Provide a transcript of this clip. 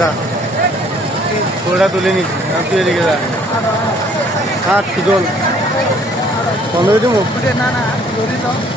যা পুরোটা তুলে নিচ্ছি তুই এদিকে যা হাত সুজল করে দেবো না না